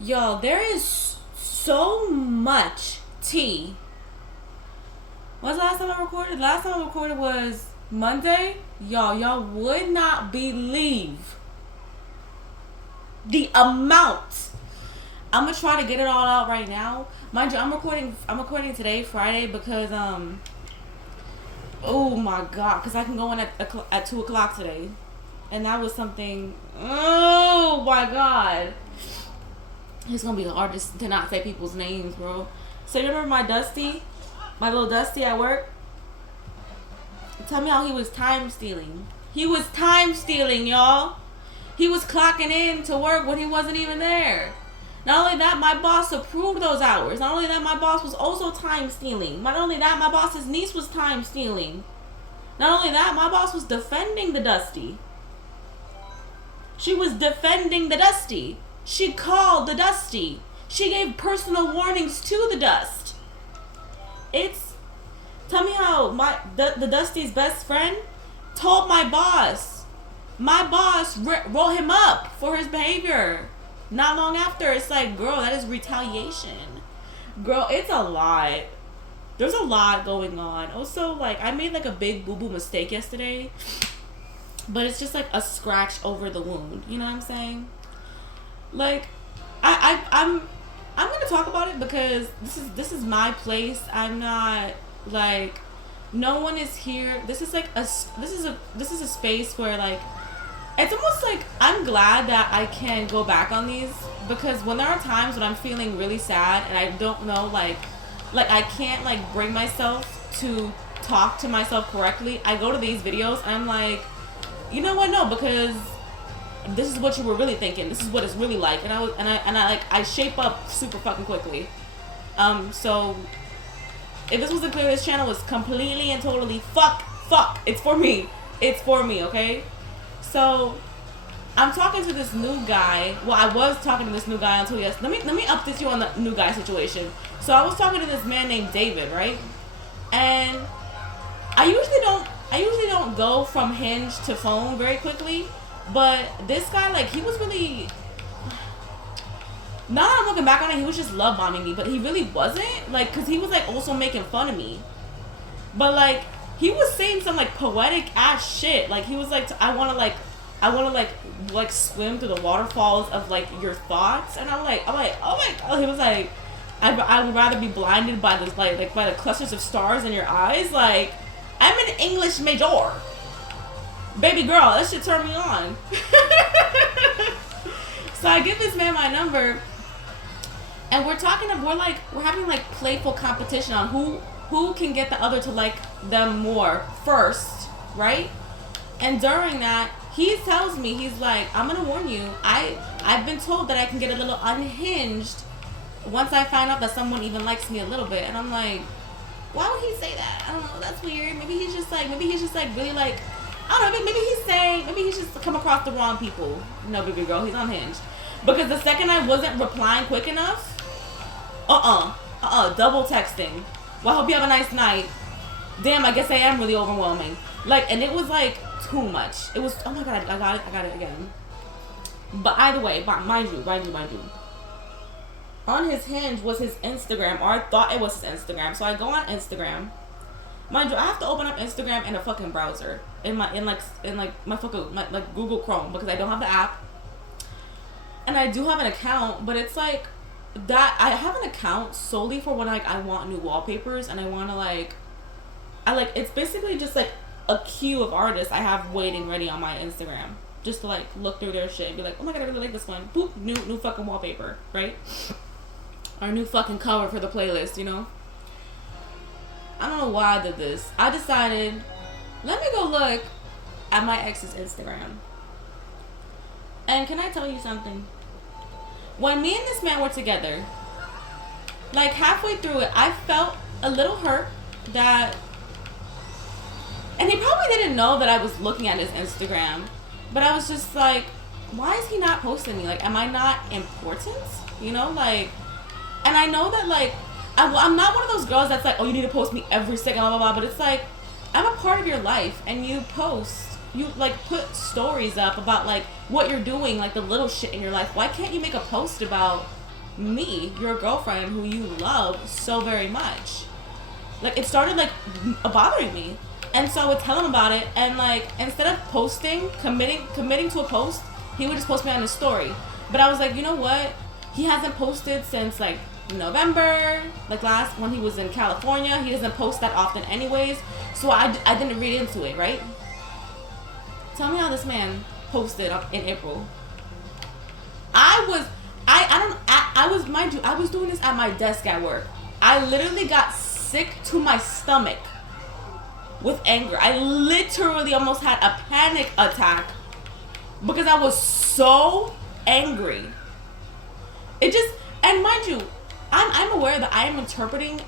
Yo, there is so much tea. When's the last time I recorded? Last time I recorded was Monday. Y'all would not believe the amount. I'm gonna try to get it all out right now. Mind you, I'm recording today, Friday, because oh my god, because I can go in at 2 o'clock today, and that was something. Oh my god, it's gonna be hard to not say people's names, bro. So you remember my little Dusty at work? Tell me how he was time stealing. He was time stealing, y'all. He was clocking in to work when he wasn't even there. Not only that, my boss approved those hours. Not only that, my boss was also time stealing. Not only that, my boss's niece was time stealing. Not only that, my boss was defending the Dusty. She was defending the Dusty. She called the Dusty. She gave personal warnings to the Dust. Tell me how the Dusty's best friend told my boss. My boss wrote him up for his behavior. Not long after, it's like, girl, that is retaliation. Girl, it's a lot. There's a lot going on. Also, like, I made like a big boo-boo mistake yesterday, but it's just like a scratch over the wound. You know what I'm saying? Like, I'm gonna talk about it because this is my place. I'm not like, no one is here. This is like this is a space where, like, it's almost like I'm glad that I can go back on these, because when there are times when I'm feeling really sad and I don't know, like I can't like bring myself to talk to myself correctly, I go to these videos and I'm like, you know what? No, because this is what you were really thinking. This is what it's really like, and I shape up super fucking quickly. So if this wasn't clear, this channel was completely and totally fuck. It's for me. It's for me, okay? So I'm talking to this new guy. Well, I was talking to this new guy until yesterday. Let me update you on the new guy situation. So I was talking to this man named David, right? And I usually don't go from Hinge to phone very quickly. But this guy, like, he was really, now that I'm looking back on it, he was just love bombing me, but he really wasn't, like, because he was, like, also making fun of me. But, like, he was saying some, like, poetic ass shit. Like, he was like, I want to like swim through the waterfalls of, like, your thoughts. And I'm like, oh my god. He was like, I would rather be blinded by this, like by the clusters of stars in your eyes. Like, I'm an English major. Baby girl, that shit turned me on. So I give this man my number, and we're having like playful competition on who can get the other to like them more first, right? And during that, he tells me, he's like, I'm gonna warn you, I've been told that I can get a little unhinged once I find out that someone even likes me a little bit. And I'm like, why would he say that? I don't know, that's weird. Maybe he's just like really like, I don't know, maybe he's just come across the wrong people. No, baby girl, he's unhinged. Because the second I wasn't replying quick enough, double texting. Well, I hope you have a nice night. Damn, I guess I am really overwhelming. Like, and it was like too much. It was, oh my god, I got it again. But either way, mind you. On his Hinge was his Instagram, or I thought it was his Instagram. So I go on Instagram. Mind you, I have to open up Instagram in a fucking browser, in my Google Chrome, because I don't have the app, and I do have an account, but it's like that. I have an account solely for when like I want new wallpapers, and I want to it's basically just like a queue of artists I have waiting ready on my Instagram, just to like look through their shit and be like, oh my god, I really like this one. Boop, new fucking wallpaper, right? Or new fucking cover for the playlist, you know. I don't know why I did this. I decided, let me go look at my ex's Instagram. And can I tell you something? When me and this man were together, like halfway through it, I felt a little hurt that, and he probably didn't know that I was looking at his Instagram, but I was just like, why is he not posting me? Like, am I not important? You know, like, and I know that, like, I'm not one of those girls that's like, oh, you need to post me every second, blah, blah, blah. But it's like, I'm a part of your life, and you like put stories up about like what you're doing, like the little shit in your life. Why can't you make a post about me, your girlfriend, who you love so very much. Like, it started, like, bothering me. And so I would tell him about it, and, like, instead of posting, committing to a post, he would just post me on his story. But I was like, you know what? He hasn't posted since, like, November, like, last, when he was in California. He doesn't post that often anyways. So I didn't read into it, right? Tell me how this man posted up in April. Mind you, I was doing this at my desk at work. I literally got sick to my stomach with anger. I literally almost had a panic attack because I was so angry. It just, and mind you, I'm aware that I'm interpreting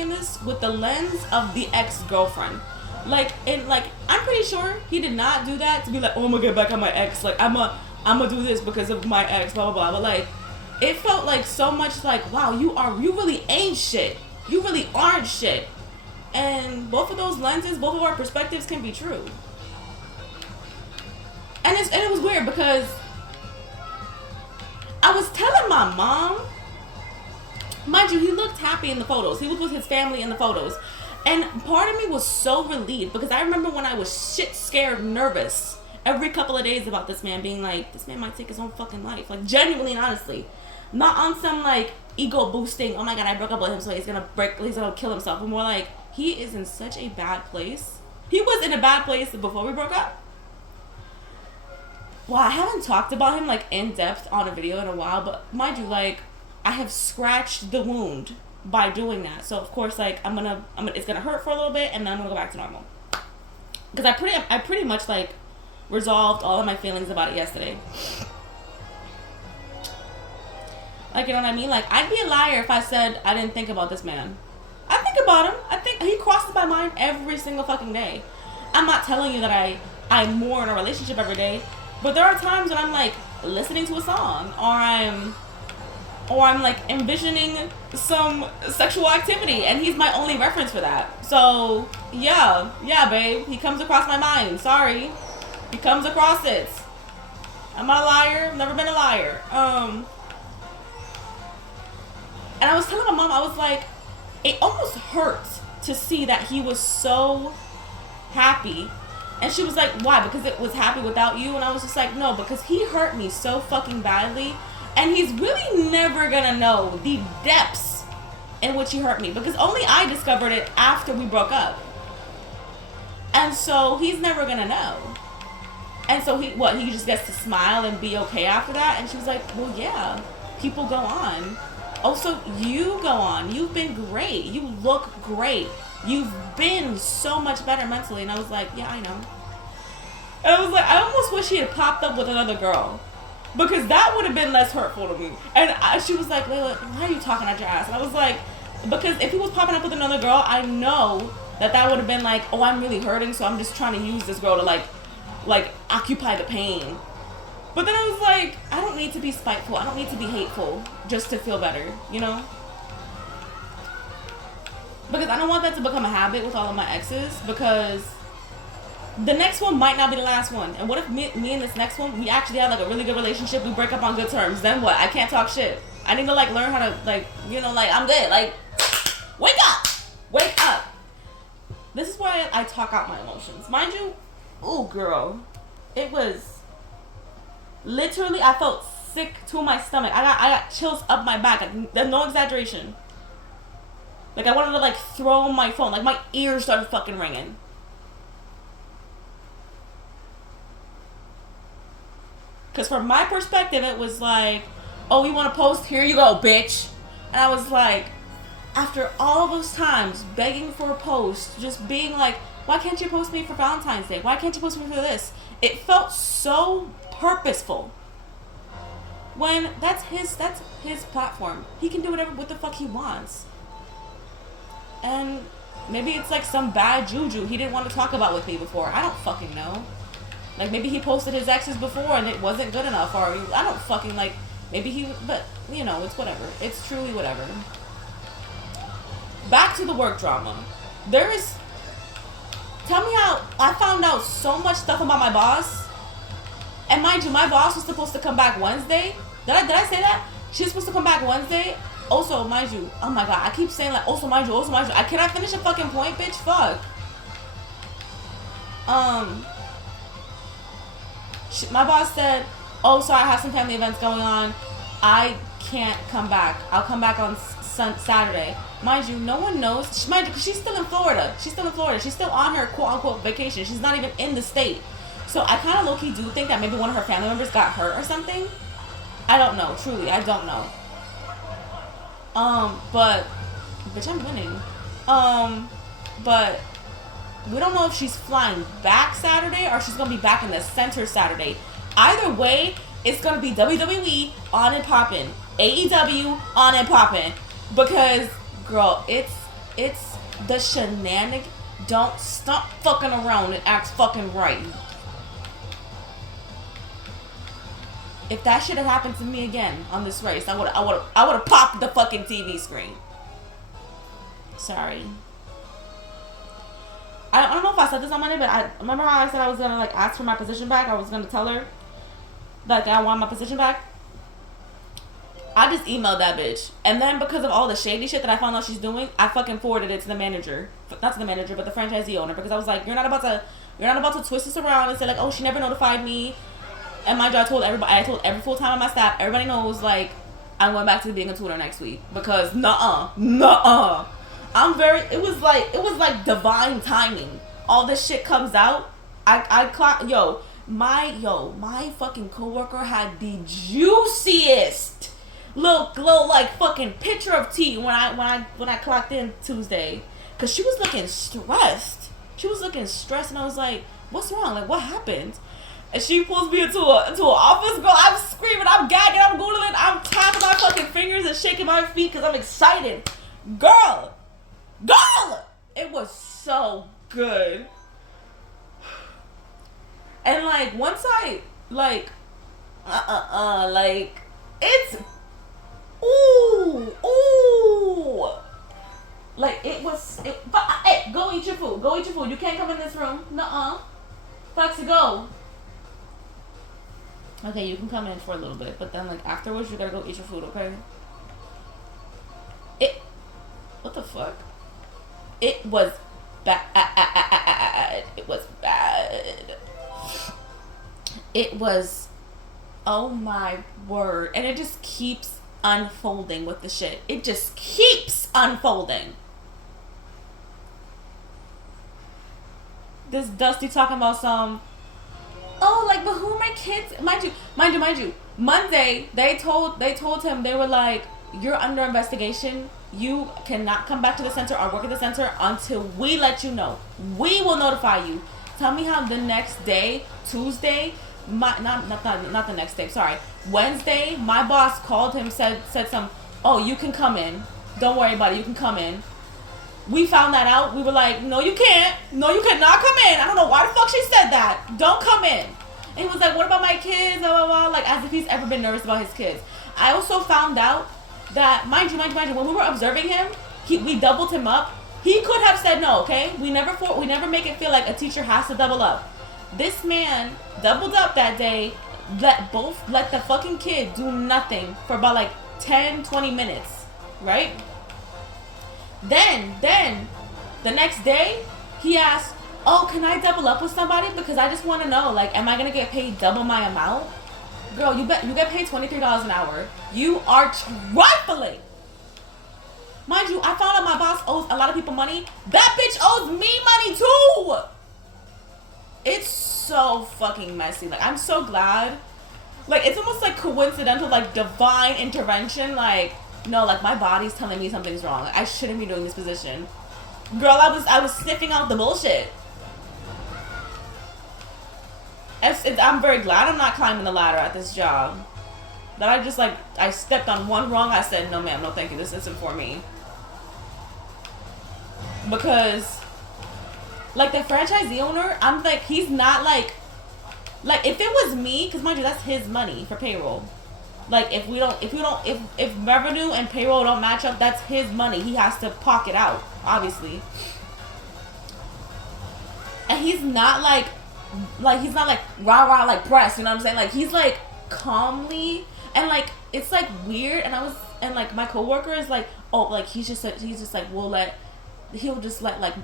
in this with the lens of the ex-girlfriend. Like, I'm pretty sure he did not do that to be like, oh, I'm gonna get back at my ex. Like, I'm gonna do this because of my ex, blah, blah, blah. But, like, it felt like so much like, wow, you really ain't shit. You really aren't shit. And both of those lenses, both of our perspectives can be true. And it was weird because I was telling my mom, mind you, he looked happy in the photos. He was with his family in the photos. And part of me was so relieved because I remember when I was shit scared nervous every couple of days about this man being like, this man might take his own fucking life. Like, genuinely and honestly. Not on some, like, ego boosting, oh my god, I broke up with him, so he's gonna kill himself. But more like, he is in such a bad place. He was in a bad place before we broke up. Wow, I haven't talked about him, like, in depth on a video in a while, but mind you, like, I have scratched the wound by doing that. So of course, like, it's gonna hurt for a little bit, and then I'm gonna go back to normal. Because I pretty much, like, resolved all of my feelings about it yesterday. Like, you know what I mean? Like, I'd be a liar if I said I didn't think about this man. I think about him. I think he crosses my mind every single fucking day. I'm not telling you that I mourn a relationship every day, but there are times when I'm, like, listening to a song, or I'm like envisioning some sexual activity, and he's my only reference for that. So yeah, babe, he comes across my mind. Sorry, he comes across it. I'm not a liar. I've never been a liar. And I was telling my mom, I was like, it almost hurts to see that he was so happy. And she was like, why? Because it was happy without you? And I was just like, no, because he hurt me so fucking badly. And he's really never gonna know the depths in which he hurt me. Because only I discovered it after we broke up. And so he's never gonna know. And so he just gets to smile and be okay after that? And she was like, well, yeah, people go on. Also, you go on. You've been great. You look great. You've been so much better mentally. And I was like, yeah, I know. And I was like, I almost wish he had popped up with another girl. Because that would have been less hurtful to me. And she was like, Layla, why are you talking at your ass? And I was like, because if he was popping up with another girl, I know that would have been like, oh, I'm really hurting, so I'm just trying to use this girl to, like occupy the pain. But then I was like, I don't need to be spiteful. I don't need to be hateful just to feel better, you know? Because I don't want that to become a habit with all of my exes, because the next one might not be the last one. And what if me and this next one, we actually have, like, a really good relationship, we break up on good terms? Then what? I can't talk shit. I need to, like, learn how to, like, you know, like, I'm good. Like, wake up! Wake up! This is why I talk out my emotions. Mind you, oh, girl, it was... Literally, I felt sick to my stomach. I got chills up my back. There's no exaggeration. Like, I wanted to, like, throw my phone. Like, my ears started fucking ringing. Because from my perspective, it was like, oh, you want to post? Here you go, bitch. And I was like, after all those times begging for a post, just being like, why can't you post me for Valentine's Day? Why can't you post me for this? It felt so purposeful. When that's his platform. He can do whatever what the fuck he wants. And maybe it's like some bad juju he didn't want to talk about with me before. I don't fucking know. Like, maybe he posted his exes before and it wasn't good enough, or I don't fucking, like, maybe he, but, you know, it's whatever. It's truly whatever. Back to the work drama. Tell me how I found out so much stuff about my boss. And mind you, my boss was supposed to come back Wednesday. Did I say that? She's supposed to come back Wednesday. Also, mind you, oh my god, I keep saying like, also mind you, also mind you. I cannot finish a fucking point, bitch. Fuck. My boss said, oh, sorry, I have some family events going on. I can't come back. I'll come back on Saturday. Mind you, no one knows. Mind you, because she's still in Florida. She's still on her quote-unquote vacation. She's not even in the state. So I kind of low-key do think that maybe one of her family members got hurt or something. I don't know. Truly, I don't know. But... Bitch, I'm winning. But... We don't know if she's flying back Saturday or she's going to be back in the center Saturday. Either way, it's going to be WWE on and popping. AEW on and popping. Because, girl, it's the shenanigans. Don't stop fucking around and act fucking right. If that shit had happened to me again on this race, I would have popped the fucking TV screen. Sorry. I don't know if I said this on Monday, but I remember how I said I was gonna like ask for my position back. I was gonna tell her that I want my position back. I just emailed that bitch, and then because of all the shady shit that I found out she's doing, I fucking forwarded it to the manager, not to the manager, but the franchisee owner, because I was like, you're not about to twist this around and say like, oh, she never notified me. And mind you, I told every full time on my staff, everybody knows like I went back to being a tutor next week because nuh-uh. It was like divine timing. All this shit comes out. My fucking coworker had the juiciest little like fucking picture of tea when I clocked in Tuesday, cause she was looking stressed. And I was like, what's wrong? Like, what happened? And she pulls me into an office, girl. I'm screaming, I'm gagging, I'm googling, I'm tapping my fucking fingers and shaking my feet because I'm excited, girl. It was so good. And like once I like it's ooh like it was but hey, go eat your food. You can't come in this room. Foxy, go. Okay, you can come in for a little bit, but then like afterwards you gotta go eat your food, okay? What the fuck? It was bad. It was, oh my word. And it just keeps unfolding with the shit. It just keeps unfolding. This Dusty talking about some, oh, like, but who are my kids? Mind you. Monday, they told him, they were like, you're under investigation. You cannot come back to the center or work at the center until we let you know. We will notify you. Tell me how the next day, Tuesday, not the next day, sorry. Wednesday, my boss called him, said some, oh, you can come in. Don't worry about it, you can come in. We found that out. We were like, no, you can't. No, you cannot come in. I don't know why the fuck she said that. Don't come in. And he was like, what about my kids? Blah, blah, blah. Like, as if he's ever been nervous about his kids. I also found out that, mind you, when we were observing him, we doubled him up. He could have said no, okay? We never make it feel like a teacher has to double up. This man doubled up that day, let the fucking kid do nothing for about like 10, 20 minutes, right? Then, the next day, he asked, oh, can I double up with somebody? Because I just want to know, like, am I going to get paid double my amount? Girl, you get paid $23 an hour. You are trifling. Mind you, I found out my boss owes a lot of people money. That bitch owes me money too. It's so fucking messy. Like, I'm so glad. Like, it's almost like coincidental, like divine intervention. Like, no, like my body's telling me something's wrong. Like, I shouldn't be doing this position. Girl, I was sniffing out the bullshit. I'm very glad I'm not climbing the ladder at this job. That I stepped on one wrong. I said, no ma'am, no thank you. This isn't for me. Because, like, the franchisee owner, I'm like, he's not like if it was me, because mind you, that's his money for payroll. Like, if revenue and payroll don't match up, that's his money. He has to pocket out, obviously. And he's not like rah-rah like press, you know what I'm saying? Like, he's like calmly, And like it's like weird, and like my coworker is like, oh, like he's just like, he'll just let like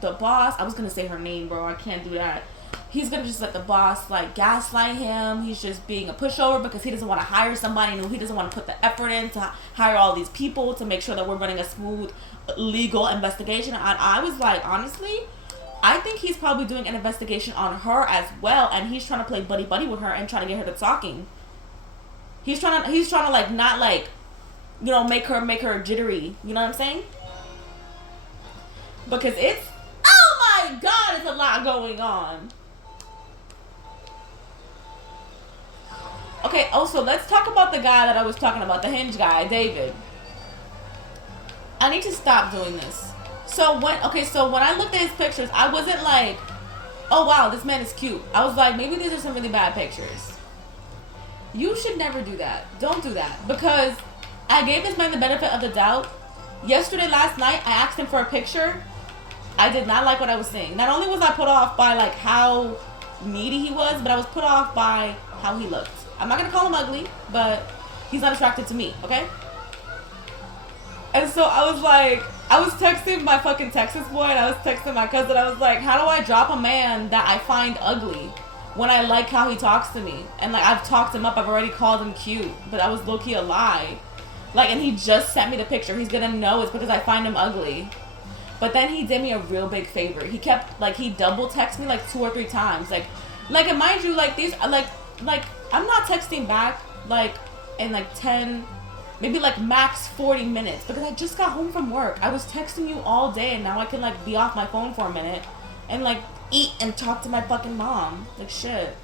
the boss, I was gonna say her name, bro, I can't do that. He's gonna just let the boss like gaslight him. He's just being a pushover because he doesn't want to hire somebody new. He doesn't want to put the effort in to hire all these people to make sure that we're running a smooth legal investigation. And I was like, honestly, I think he's probably doing an investigation on her as well, and he's trying to play buddy buddy with her and trying to get her to talking. He's trying to like not like, you know, make her jittery. You know what I'm saying? Because it's, oh my God, it's a lot going on. Okay, also, let's talk about the guy that I was talking about, the Hinge guy, David. I need to stop doing this. So when I looked at his pictures, I wasn't like, oh wow, this man is cute. I was like, maybe these are some really bad pictures. You should never do that. Don't do that. Because I gave this man the benefit of the doubt. Last night, I asked him for a picture. I did not like what I was seeing. Not only was I put off by like how needy he was, but I was put off by how he looked. I'm not gonna call him ugly, but he's not attracted to me, okay? And so I was texting my fucking Texas boy, and I was texting my cousin. I was like, how do I drop a man that I find ugly when I like how he talks to me? And like, I've talked him up, I've already called him cute, but that was low-key a lie. Like, and he just sent me the picture. He's gonna know it's because I find him ugly. But then he did me a real big favor. He kept, like, he double texted me like 2 or 3 times. Like, and mind you, like, these, like, I'm not texting back, like, in, like, 10, maybe, like, max 40 minutes. Because I just got home from work. I was texting you all day, and now I can, like, be off my phone for a minute. And, like, eat and talk to my fucking mom. Like, shit.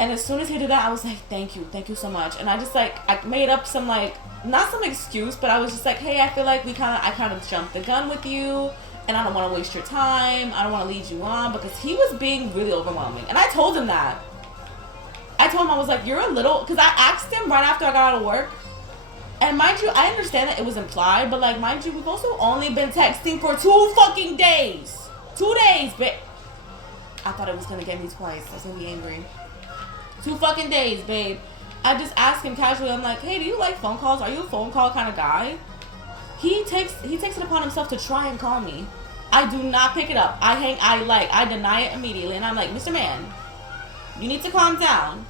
And as soon as he did that, I was like, thank you so much. And I just, like, I made up some, like, not some excuse, but I was just like, hey, I feel like I kind of jumped the gun with you, and I don't want to waste your time. I don't want to lead you on, because he was being really overwhelming. And I told him that. I told him, I was like, you're a little, because I asked him right after I got out of work, and mind you, I understand that it was implied, but like, mind you, we've also only been texting for 2 fucking days. 2 days, but I thought it was going to get me twice. I was going to be angry. 2 fucking days, babe. I just asked him casually, I'm like, hey, do you like phone calls? Are you a phone call kind of guy? He takes it upon himself to try and call me. I do not pick it up. I deny it immediately. And I'm like, Mr. Man, you need to calm down.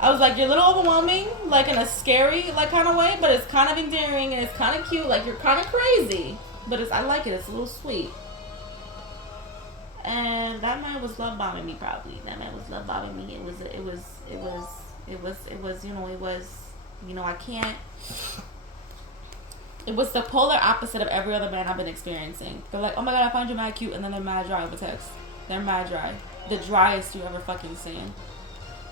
I was like, you're a little overwhelming, like in a scary, like, kind of way, but it's kind of endearing and it's kind of cute. Like, you're kind of crazy, but I like it. It's a little sweet. And that man was love bombing me, probably. That man was love bombing me. I can't. It was the polar opposite of every other man I've been experiencing. They're like, oh my God, I find you mad cute, and then they're mad dry over text. They're mad dry. The driest you ever fucking seen.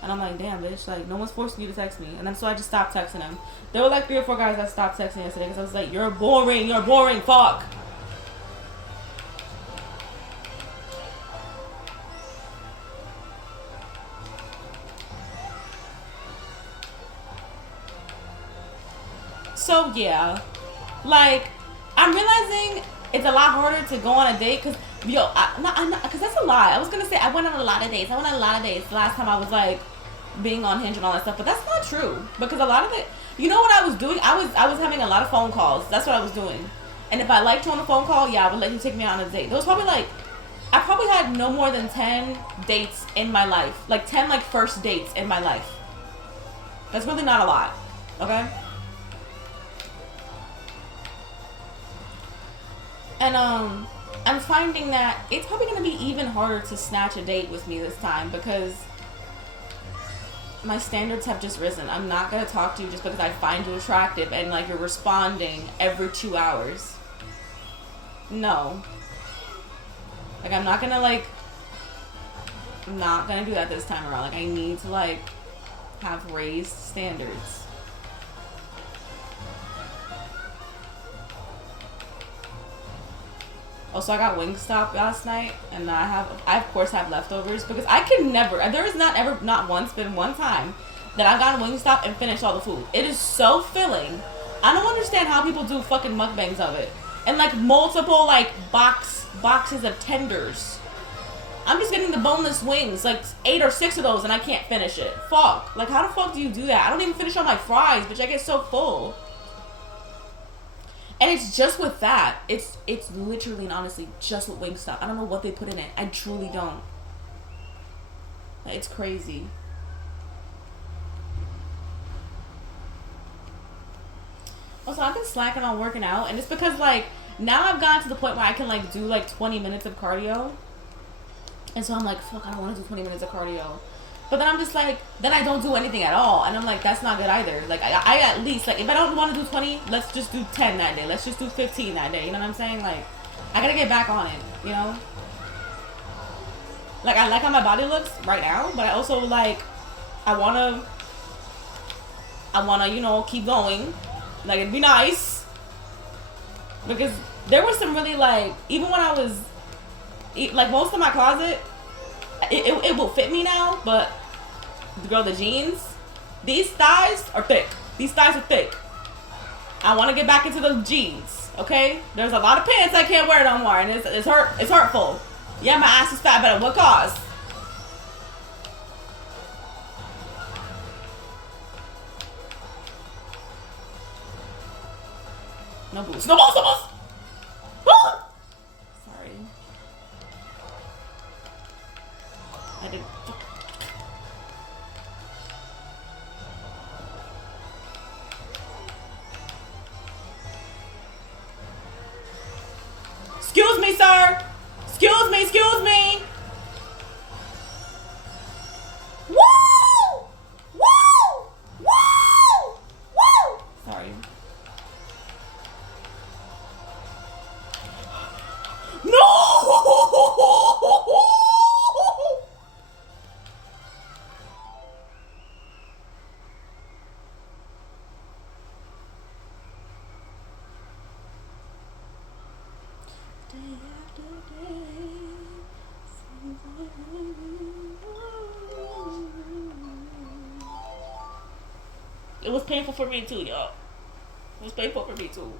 And I'm like, damn, bitch, like, no one's forcing you to text me. And then so I just stopped texting him. There were like 3 or 4 guys that stopped texting yesterday because I was like, you're boring, fuck. So yeah, like, I'm realizing it's a lot harder to go on a date because, because that's a lie. I was gonna say I went on a lot of dates. The last time I was like being on Hinge and all that stuff, but that's not true because a lot of it. You know what I was doing? I was having a lot of phone calls. That's what I was doing. And if I liked you on the phone call, yeah, I would let you take me out on a date. There was probably like, I probably had no more than 10 dates in my life, like 10 like first dates in my life. That's really not a lot, okay? And I'm finding that it's probably going to be even harder to snatch a date with me this time because my standards have just risen. I'm not going to talk to you just because I find you attractive and like you're responding every 2 hours. No. Like, I'm not going to do that this time around. Like, I need to like have raised standards. Also, I got Wingstop last night, and I of course have leftovers because I can never. There has not once been one time that I've gotten Wingstop and finished all the food. It is so filling. I don't understand how people do fucking mukbangs of it, and like multiple like boxes of tenders. I'm just getting the boneless wings, like 8 or 6 of those, and I can't finish it. Fuck. Like, how the fuck do you do that? I don't even finish all my fries, bitch. I get so full. And it's just with that. It's literally and honestly just with Wingstop. I don't know what they put in it. I truly don't. Like, it's crazy. Also, I've been slacking on working out, and it's because, like, now I've gotten to the point where I can, like, do, like, 20 minutes of cardio. And so I'm like, fuck, I don't want to do 20 minutes of cardio. But then I'm just like, then I don't do anything at all. And I'm like, that's not good either. Like, I at least, like, if I don't want to do 20, let's just do 10 that day. Let's just do 15 that day. You know what I'm saying? Like, I gotta get back on it, you know? Like, I like how my body looks right now, but I also, like, I wanna, you know, keep going. Like, it'd be nice. Because there was some really, like, even when I was, like, most of my closet, it will fit me now, but, the jeans, these thighs are thick. These thighs are thick. I want to get back into the jeans, okay? There's a lot of pants I can't wear no more, and it's hurtful. Yeah, my ass is fat, but at what cost? No boost. No boost! No boost! Ah! Sorry. I did. Excuse me, sir! Excuse me, excuse me! Woo! Woo! Woo! Woo! Sorry. No! It was painful for me too, y'all. It was painful for me too.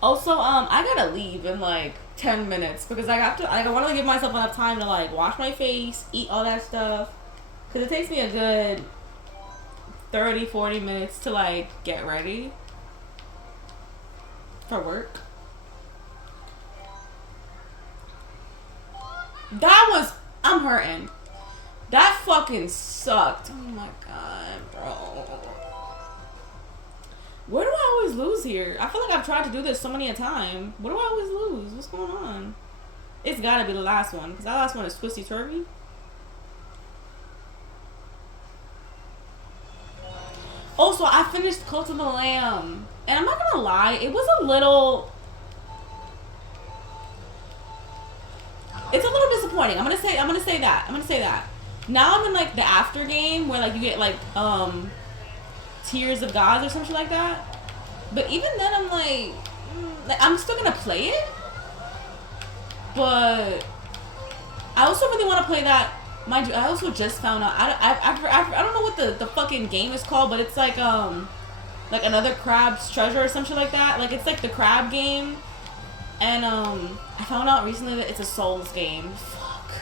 Also, I gotta leave in like 10 minutes because I have to. I want to give myself enough time to like wash my face, eat all that stuff, because it takes me a good 30-40 minutes to like get ready for work. I'm hurting. That fucking sucked. Oh my god, bro. Where do I always lose here? I feel like I've tried to do this so many a time. Where do I always lose? What's going on? It's gotta be the last one, because that last one is twisty turvy. Also, I finished Cult of the Lamb, and I'm not gonna lie, it was a little. It's a little disappointing. I'm gonna say that. Now I'm in like the after game where like you get like Tears of Gods or something like that. But even then I'm like I'm still gonna play it. But I also really want to play that. Mind you, I also just found out. I don't know what the fucking game is called, but it's like Another Crab's Treasure or something like that. Like it's like the crab game. And I found out recently that it's a Souls game. Fuck.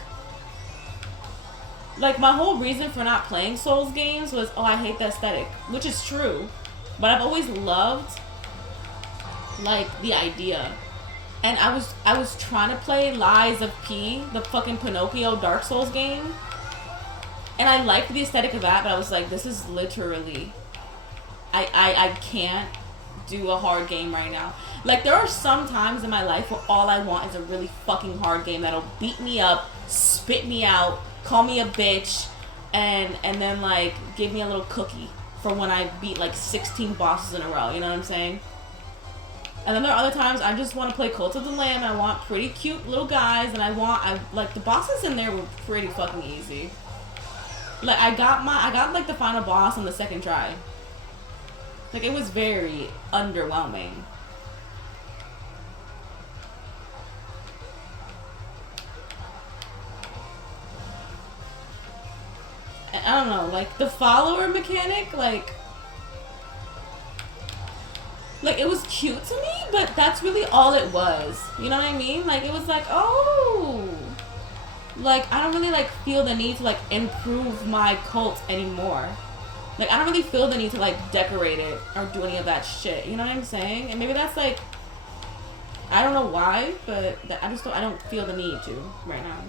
Like my whole reason for not playing Souls games was, oh, I hate the aesthetic, which is true. But I've always loved like the idea. And I was trying to play Lies of P, the fucking Pinocchio Dark Souls game. And I liked the aesthetic of that, but I was like, this is literally I can't do a hard game right now. Like there are some times in my life where all I want is a really fucking hard game that'll beat me up, spit me out, call me a bitch, and then like give me a little cookie for when I beat like 16 bosses in a row, you know what I'm saying? And then there are other times I just want to play Cult of the Lamb and I want pretty cute little guys, and I like the bosses in there were pretty fucking easy. Like I got like the final boss on the second try. Like it was very underwhelming. And I don't know, like the follower mechanic, like Like, it was cute to me, but that's really all it was. You know what I mean? Like, it was like, oh. Like, I don't really, like, feel the need to, like, improve my cult anymore. Like, I don't really feel the need to, like, decorate it or do any of that shit. You know what I'm saying? And maybe that's, like, I don't know why, but I don't feel the need to right now.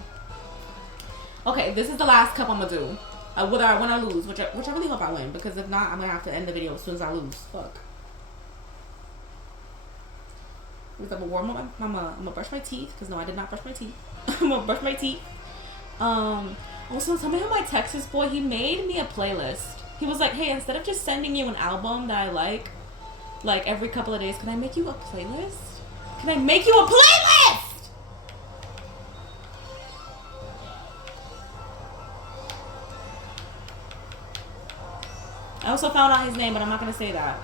Okay, this is the last cup I'm gonna do. Whether I win or lose, which I really hope I win, because if not, I'm gonna have to end the video as soon as I lose. Fuck. I'm gonna warm up. I'm gonna brush my teeth, because no, I did not brush my teeth. I'm gonna brush my teeth. Also, somehow my Texas boy, he made me a playlist. He was like, hey, instead of just sending you an album that I like every couple of days, can I make you a playlist? Can I make you a playlist? I also found out his name, but I'm not gonna say that.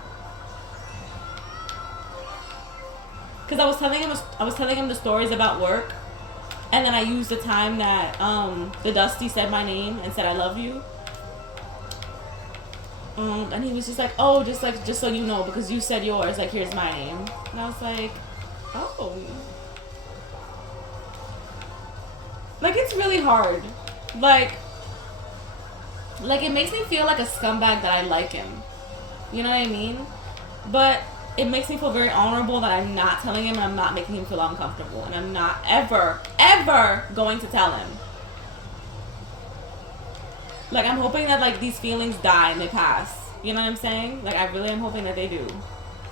Cause I was telling him the stories about work, and then I used the time that the Dusty said my name and said I love you. And he was just like, oh, just so you know, because you said yours, like, here's my name. And I was like, oh. Like, it's really hard. Like, it makes me feel like a scumbag that I like him. You know what I mean? But it makes me feel very honorable that I'm not telling him and I'm not making him feel uncomfortable. And I'm not ever, ever going to tell him. Like, I'm hoping that, like, these feelings die and they pass. You know what I'm saying? Like, I really am hoping that they do.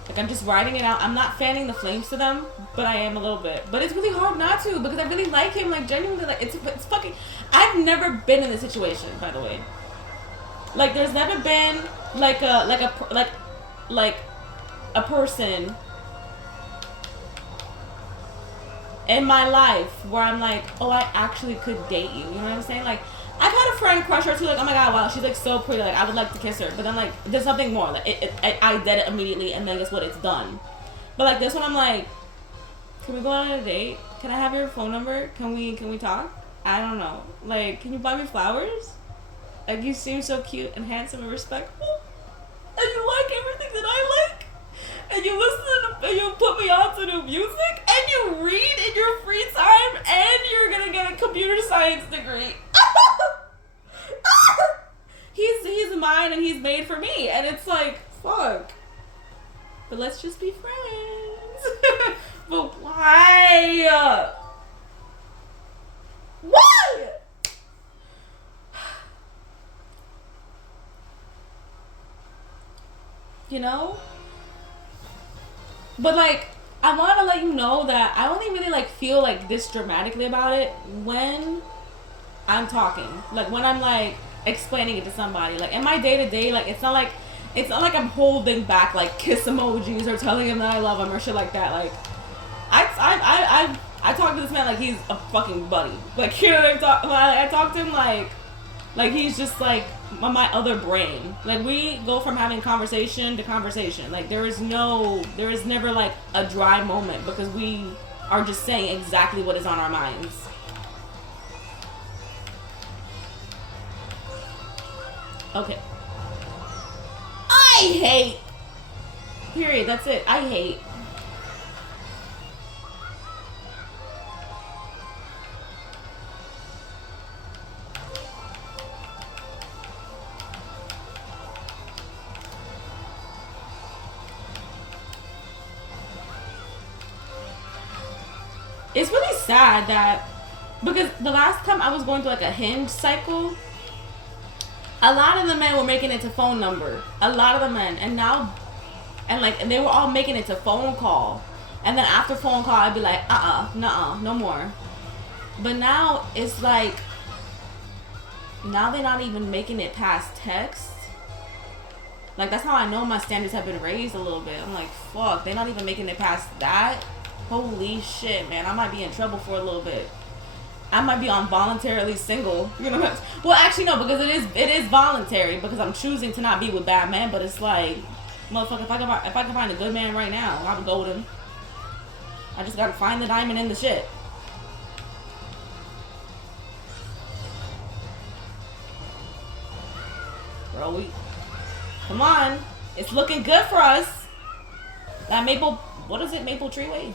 Like, I'm just riding it out. I'm not fanning the flames to them, but I am a little bit. But it's really hard not to, because I really like him. Like, genuinely, like, it's fucking... I've never been in this situation, by the way. Like, there's never been, like a person in my life where I'm like, oh, I actually could date you. You know what I'm saying? Like, I've had a friend crush her too, like, oh my god, wow, she's like so pretty, like I would like to kiss her. But then like there's something more. Like I did it immediately, and then guess what? It's done. But like this one, I'm like, can we go on a date? Can I have your phone number? Can we talk? I don't know. Like, can you buy me flowers? Like, you seem so cute and handsome and respectful, and you like everything that I like, and you listen and you put me on to new music, and you read in your free time, and you're gonna get a computer science degree. He's mine and he's made for me, and it's like, fuck. But let's just be friends. But why? Why? You know? But like, I want to let you know that I only really like feel like this dramatically about it when I'm talking. Like when I'm like explaining it to somebody. Like in my day to day, like it's not like I'm holding back like kiss emojis or telling him that I love him or shit like that. Like I talk to this man like he's a fucking buddy. Like, you know what I talk to him like he's just like my other brain. Like we go from having conversation to conversation. Like there is never like a dry moment because we are just saying exactly what is on our minds. Okay. I hate. Period. That's it. I hate. It's really sad that, because the last time I was going through like a Hinge cycle, a lot of the men were making it to phone number. A lot of the men. And now, and they were all making it to phone call. And then after phone call, I'd be like, nuh-uh, no more. But now it's like, now they're not even making it past text. Like, that's how I know my standards have been raised a little bit. I'm like, fuck, they're not even making it past that? Holy shit, man, I might be in trouble for a little bit. I might be on voluntarily single. You know what? Well, actually, no, because it is voluntary because I'm choosing to not be with bad men. But it's like, motherfucker, if I can find a good man right now, I would go with him. I just gotta find the diamond in the shit. Bro, come on. It's looking good for us. That Maple, what is it? Maple Tree Way?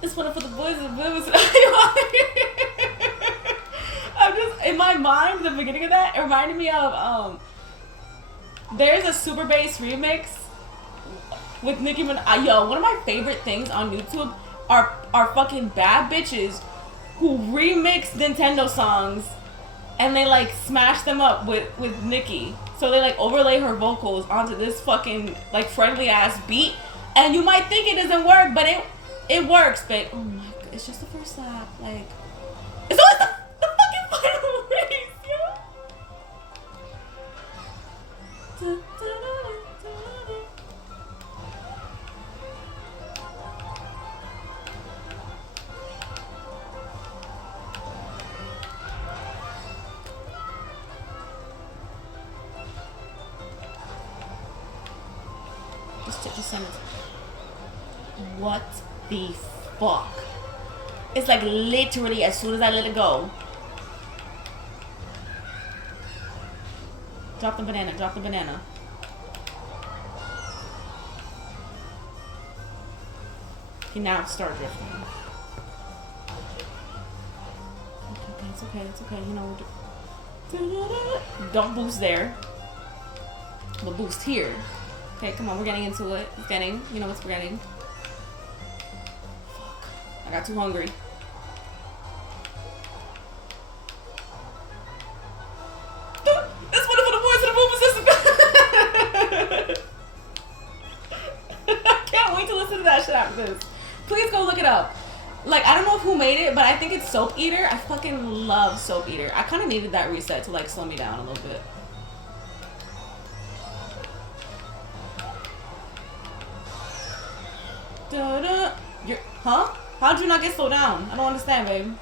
This one for the boys and the women. I'm just in my mind. The beginning of that it reminded me of there's a Super Bass remix with Nicki Minaj. Yo, one of my favorite things on YouTube are fucking bad bitches who remix Nintendo songs and they like smash them up with Nicki. So they like overlay her vocals onto this fucking like friendly ass beat, and you might think it doesn't work, but it works, babe. Oh my god, it's just the first lap. Like, it's always the fucking final race, yo. Just send it. What the fuck? It's like literally as soon as I let it go. Drop the banana, drop the banana. Okay, now start drifting. Okay, it's okay, it's okay. You know, don't boost there. But boost here. Okay, come on, we're getting into it. It's getting, you know what's getting. Fuck. I got too hungry. This one for the boys in the movement system. I can't wait to listen to that shit after this. Please go look it up. Like, I don't know who made it, but I think it's Soap Eater. I fucking love Soap Eater. I kind of needed that reset to like slow me down a little bit. Huh? How'd you not get slowed down? I don't understand, babe.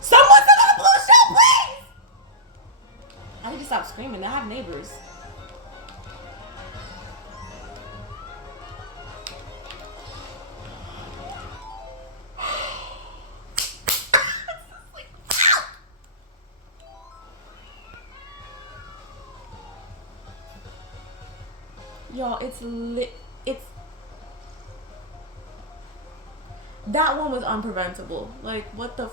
Someone still got a blue show, please! I need to stop screaming. I have neighbors. Y'all, it's that one was unpreventable. Like, what the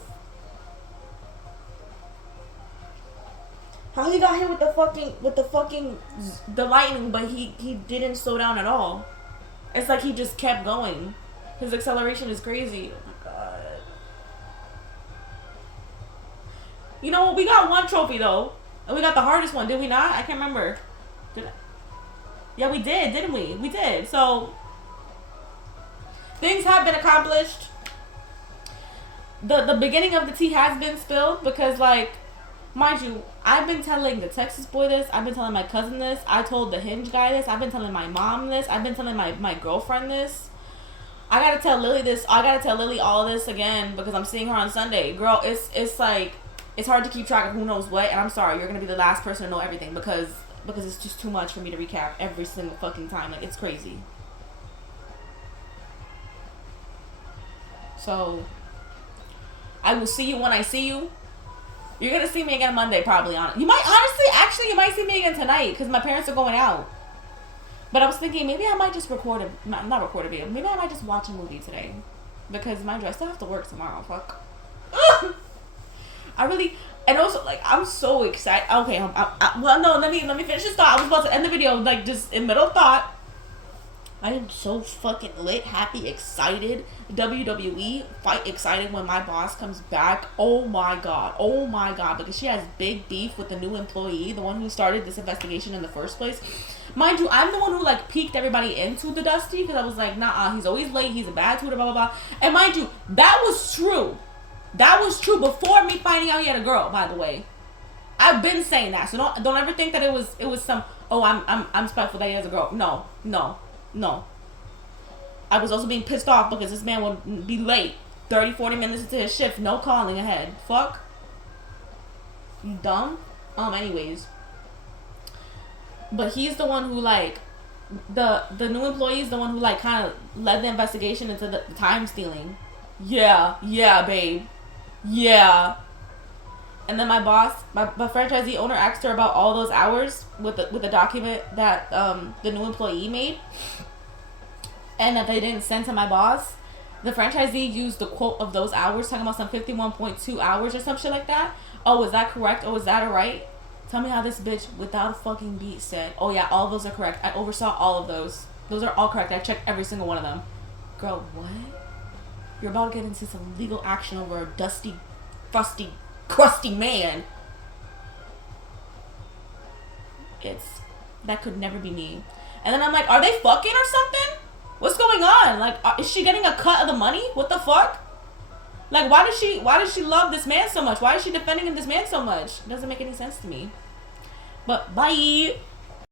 how he got hit with the lightning, but he didn't slow down at all. It's like he just kept going. His acceleration is crazy. Oh my god. You know what? We got one trophy though, and we got the hardest one. Did we not? I can't remember. Did I? Yeah, we did, didn't we? We did. So, things have been accomplished. The beginning of the tea has been spilled because, like, mind you, I've been telling the Texas boy this. I've been telling my cousin this. I told the Hinge guy this. I've been telling my mom this. I've been telling my girlfriend this. I gotta tell Lily this. I gotta tell Lily all this again because I'm seeing her on Sunday. Girl, it's like, it's hard to keep track of who knows what. And I'm sorry, you're gonna be the last person to know everything because it's just too much for me to recap every single fucking time. Like, it's crazy. So, I will see you when I see you. You're gonna see me again Monday, probably. You might, honestly, you might see me again tonight because my parents are going out. But I was thinking maybe I might just not record a video. Maybe I might just watch a movie today because mind you, I still have to work tomorrow. Fuck. And also, like, I'm so excited. Okay, well, no, let me finish this thought. I was about to end the video, like, just in middle of thought. I am so fucking lit, happy, excited. WWE fight excited when my boss comes back. Oh my god, because she has big beef with the new employee, the one who started this investigation in the first place. Mind you, I'm the one who like peeked everybody into the Dusty because I was like, nah, he's always late, he's a bad tutor, blah blah blah. And mind you, that was true. That was true before me finding out he had a girl, by the way. I've been saying that, so don't ever think that it was some, oh, I'm spiteful that he has a girl. No. I was also being pissed off because this man would be late 30-40 minutes into his shift, no calling ahead. Fuck. You dumb? Anyways. But he's the one who, like, the new employee is the one who, like, kind of led the investigation into the time stealing. Yeah, babe. Yeah. And then my boss, my franchisee owner asked her about all those hours with the document that the new employee made, and that they didn't send to my boss. The franchisee used the quote of those hours, talking about some 51.2 hours or some shit like that. Oh, is that correct? Oh, is that alright? Tell me how this bitch, without a fucking beat, said, oh yeah, all of those are correct. I oversaw all of those. Those are all correct. I checked every single one of them. Girl, what? You're about to get into some legal action over a dusty, frosty, crusty man. That could never be me. And then I'm like, are they fucking or something? What's going on? Like, is she getting a cut of the money? What the fuck? Like, why does she love this man so much? Why is she defending this man so much? It doesn't make any sense to me. But bye.